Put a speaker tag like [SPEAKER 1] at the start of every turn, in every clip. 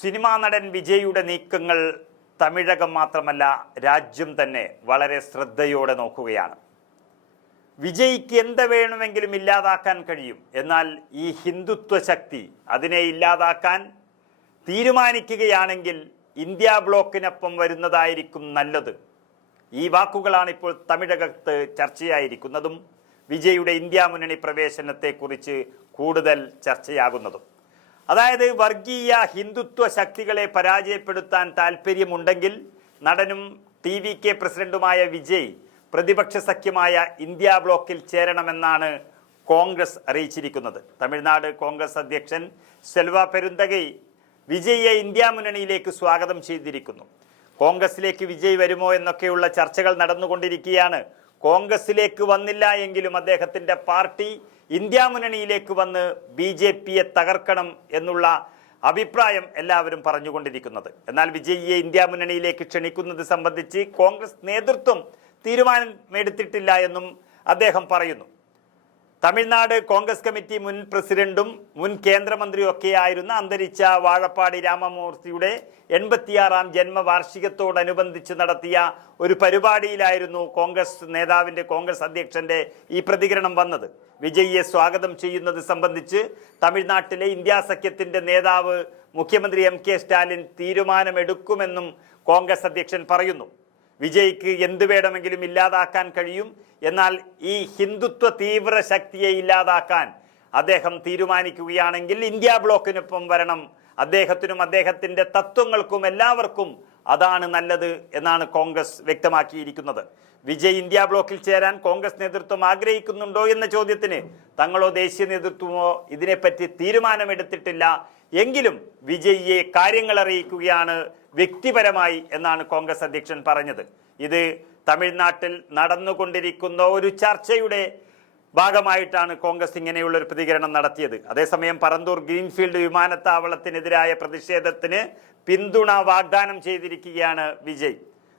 [SPEAKER 1] Cinema നടൻ വിജയുടെ നീക്കങ്ങൾ തമിഴകം മാത്രമല്ല രാജ്യം തന്നെ വളരെ ശ്രദ്ധയോടെ നോക്കുകയാണ്. വിജയ്ക്ക് എന്ത് വേണമെങ്കിലും ഇല്ലാതാക്കാൻ കഴിയും. എന്നാൽ ഈ ഹിന്ദുത്വ ശക്തി അതിനെ ഇല്ലാതാക്കാൻ തീരുമാനിക്കുകയാണെങ്കിൽ ഇന്ത്യ ബ്ലോക്കിനൊപ്പം വരുന്നതായിരിക്കും നല്ലത്. ഈ വാക്കുകളാണ് ഇപ്പോൾ തമിഴകത്ത് ചർച്ചയായിരിക്കുന്നതും വിജയുടെ ഇന്ത്യ മുന്നണി പ്രവേശനത്തെക്കുറിച്ച് കൂടുതൽ ചർച്ചയാകുന്നതും. അതായത് വർഗീയ ഹിന്ദുത്വ ശക്തികളെ പരാജയപ്പെടുത്താൻ താല്പര്യമുണ്ടെങ്കിൽ നടനും ടി വി കെ പ്രസിഡന്റുമായ വിജയ് പ്രതിപക്ഷ സഖ്യമായ ഇന്ത്യ ബ്ലോക്കിൽ ചേരണമെന്നാണ് കോൺഗ്രസ് അറിയിച്ചിരിക്കുന്നത്. തമിഴ്നാട് കോൺഗ്രസ് അധ്യക്ഷൻ സെൽവ പെരുന്തകൈ വിജയിയെ ഇന്ത്യ മുന്നണിയിലേക്ക് സ്വാഗതം ചെയ്തിരിക്കുന്നു. കോൺഗ്രസിലേക്ക് വിജയ് വരുമോ എന്നൊക്കെയുള്ള ചർച്ചകൾ നടന്നുകൊണ്ടിരിക്കുകയാണ്. കോൺഗ്രസിലേക്ക് വന്നില്ല എങ്കിലും അദ്ദേഹത്തിന്റെ പാർട്ടി ഇന്ത്യ മുന്നണിയിലേക്ക് വന്ന് ബി ജെ പിയെ തകർക്കണം എന്നുള്ള അഭിപ്രായം എല്ലാവരും പറഞ്ഞുകൊണ്ടിരിക്കുന്നത്. എന്നാൽ വിജയിയെ ഇന്ത്യ മുന്നണിയിലേക്ക് ക്ഷണിക്കുന്നത് സംബന്ധിച്ച് കോൺഗ്രസ് നേതൃത്വം തീരുമാനമെടുത്തിട്ടില്ല എന്നും അദ്ദേഹം പറയുന്നു. തമിഴ്നാട് കോൺഗ്രസ് കമ്മിറ്റി മുൻ പ്രസിഡന്റും മുൻ കേന്ദ്രമന്ത്രിയും ഒക്കെയായിരുന്ന അന്തരിച്ച വാഴപ്പാടി രാമമൂർത്തിയുടെ എൺപത്തിയാറാം ജന്മവാർഷികത്തോടനുബന്ധിച്ച് നടത്തിയ ഒരു പരിപാടിയിലായിരുന്നു കോൺഗ്രസ് നേതാവിന്റെ കോൺഗ്രസ് അധ്യക്ഷന്റെ ഈ പ്രതികരണം വന്നത്. വിജയിയെ സ്വാഗതം ചെയ്യുന്നത് സംബന്ധിച്ച് തമിഴ്നാട്ടിലെ ഇന്ത്യാ സഖ്യത്തിന്റെ നേതാവ് മുഖ്യമന്ത്രി എം കെ സ്റ്റാലിൻ തീരുമാനമെടുക്കുമെന്നും കോൺഗ്രസ് അധ്യക്ഷൻ പറയുന്നു. വിജയ്ക്ക് എന്ത് വേണമെങ്കിലും ഇല്ലാതാക്കാൻ കഴിയും. എന്നാൽ ഈ ഹിന്ദുത്വ തീവ്ര ശക്തിയെ ഇല്ലാതാക്കാൻ അദ്ദേഹം തീരുമാനിക്കുകയാണെങ്കിൽ ഇന്ത്യ ബ്ലോക്കിനൊപ്പം വരണം. അദ്ദേഹത്തിനും അദ്ദേഹത്തിന്റെ തത്വങ്ങൾക്കും എല്ലാവർക്കും അതാണ് നല്ലത് എന്നാണ് കോൺഗ്രസ് വ്യക്തമാക്കിയിരിക്കുന്നത്. വിജയ് ഇന്ത്യ ബ്ലോക്കിൽ ചേരാൻ കോൺഗ്രസ് നേതൃത്വം ആഗ്രഹിക്കുന്നുണ്ടോ എന്ന ചോദ്യത്തിന് തങ്ങളോ ദേശീയ നേതൃത്വമോ ഇതിനെപ്പറ്റി തീരുമാനമെടുത്തിട്ടില്ല. എങ്കിലും വിജയിയെ കാര്യങ്ങൾ അറിയിക്കുകയാണ് വ്യക്തിപരമായി എന്നാണ് കോൺഗ്രസ് അധ്യക്ഷൻ പറഞ്ഞത്. ഇത് തമിഴ്നാട്ടിൽ നടന്നുകൊണ്ടിരിക്കുന്ന ഒരു ചർച്ചയുടെ ഭാഗമായിട്ടാണ് കോൺഗ്രസ് ഇങ്ങനെയുള്ള ഒരു പ്രതികരണം നടത്തിയത്. അതേസമയം പറന്തൂർ ഗ്രീൻഫീൽഡ് വിമാനത്താവളത്തിനെതിരായ പ്രതിഷേധത്തിന് പിന്തുണ വാഗ്ദാനം ചെയ്തിരിക്കുകയാണ് വിജയ്.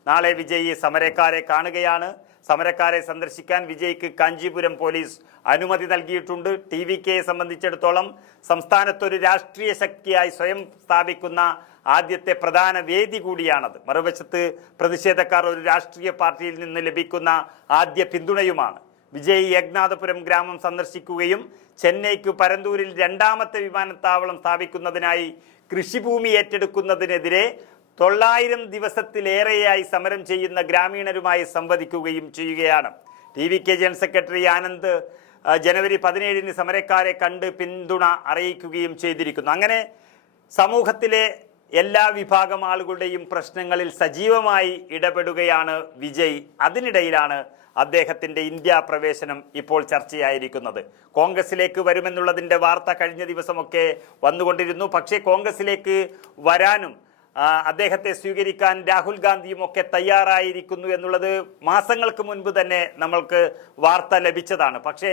[SPEAKER 1] നാളെ വിജയ് സമരക്കാരെ കാണുകയാണ്. സമരക്കാരെ സന്ദർശിക്കാൻ വിജയ്ക്ക് കാഞ്ചീപുരം പോലീസ് അനുമതി നൽകിയിട്ടുണ്ട്. ടി വി കെയെ സംബന്ധിച്ചിടത്തോളം സംസ്ഥാനത്തൊരു രാഷ്ട്രീയ ശക്തിയായി സ്വയം സ്ഥാപിക്കുന്ന ആദ്യത്തെ പ്രധാന വേദി കൂടിയാണത്. മറുവശത്ത് പ്രതിഷേധക്കാർ ഒരു രാഷ്ട്രീയ പാർട്ടിയിൽ നിന്ന് ലഭിക്കുന്ന ആദ്യ പിന്തുണയുമാണ്. വിജയ് യജ്ഞാഥപുരം ഗ്രാമം സന്ദർശിക്കുകയും ചെന്നൈക്ക് പരന്തൂരിൽ രണ്ടാമത്തെ വിമാനത്താവളം സ്ഥാപിക്കുന്നതിനായി കൃഷിഭൂമി ഏറ്റെടുക്കുന്നതിനെതിരെ തൊള്ളായിരം ദിവസത്തിലേറെയായി സമരം ചെയ്യുന്ന ഗ്രാമീണരുമായി സംവദിക്കുകയും ചെയ്യുകയാണ്. T V K general secretary Anand ജനുവരി പതിനേഴിന് സമരക്കാരെ കണ്ട് പിന്തുണ അറിയിക്കുകയും ചെയ്തിരിക്കുന്നു. അങ്ങനെ സമൂഹത്തിലെ എല്ലാ വിഭാഗം ആളുകളുടെയും പ്രശ്നങ്ങളിൽ സജീവമായി ഇടപെടുകയാണ് വിജയ്. അതിനിടയിലാണ് അദ്ദേഹത്തിന്റെ ഇന്ത്യ പ്രവേശനം ഇപ്പോൾ ചർച്ചയായിരിക്കുന്നത്. കോൺഗ്രസിലേക്ക് വരുമെന്നുള്ളതിന്റെ വാർത്ത കഴിഞ്ഞ ദിവസമൊക്കെ വന്നുകൊണ്ടിരുന്നു. പക്ഷേ കോൺഗ്രസിലേക്ക് വരാനും അദ്ദേഹത്തെ സ്വീകരിക്കാൻ രാഹുൽ ഗാന്ധിയും ഒക്കെ തയ്യാറായിരിക്കുന്നു എന്നുള്ളത് മാസങ്ങൾക്ക് മുൻപ് തന്നെ നമ്മൾക്ക് വാർത്ത ലഭിച്ചതാണ്. പക്ഷേ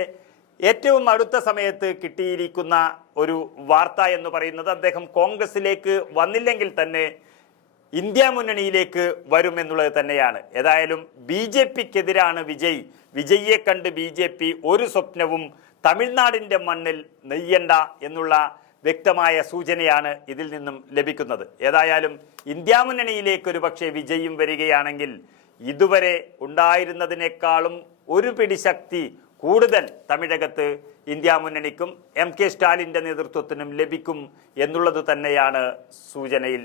[SPEAKER 1] ഏറ്റവും അടുത്ത സമയത്ത് കിട്ടിയിരിക്കുന്ന ഒരു വാർത്ത എന്ന് പറയുന്നത് അദ്ദേഹം കോൺഗ്രസിലേക്ക് വന്നില്ലെങ്കിൽ തന്നെ ഇന്ത്യ മുന്നണിയിലേക്ക് വരുമെന്നുള്ളത് തന്നെയാണ്. ഏതായാലും ബി ജെ പിക്കെതിരാണ് വിജയ്. വിജയിയെ കണ്ട് ബി ജെ പി ഒരു സ്വപ്നവും തമിഴ്നാടിന്റെ മണ്ണിൽ നെയ്യണ്ട എന്നുള്ള വ്യക്തമായ സൂചനയാണ് ഇതിൽ നിന്നും ലഭിക്കുന്നത്. ഏതായാലും ഇന്ത്യ മുന്നണിയിലേക്ക് ഒരു പക്ഷേ വിജയും വരികയാണെങ്കിൽ ഇതുവരെ ഉണ്ടായിരുന്നതിനേക്കാളും ഒരു പിടി ശക്തി കൂടുതൽ തമിഴകത്ത് ഇന്ത്യ മുന്നണിക്കും എം കെ സ്റ്റാലിന്റെ നേതൃത്വത്തിനും ലഭിക്കും എന്നുള്ളത് തന്നെയാണ് സൂചനയിൽ.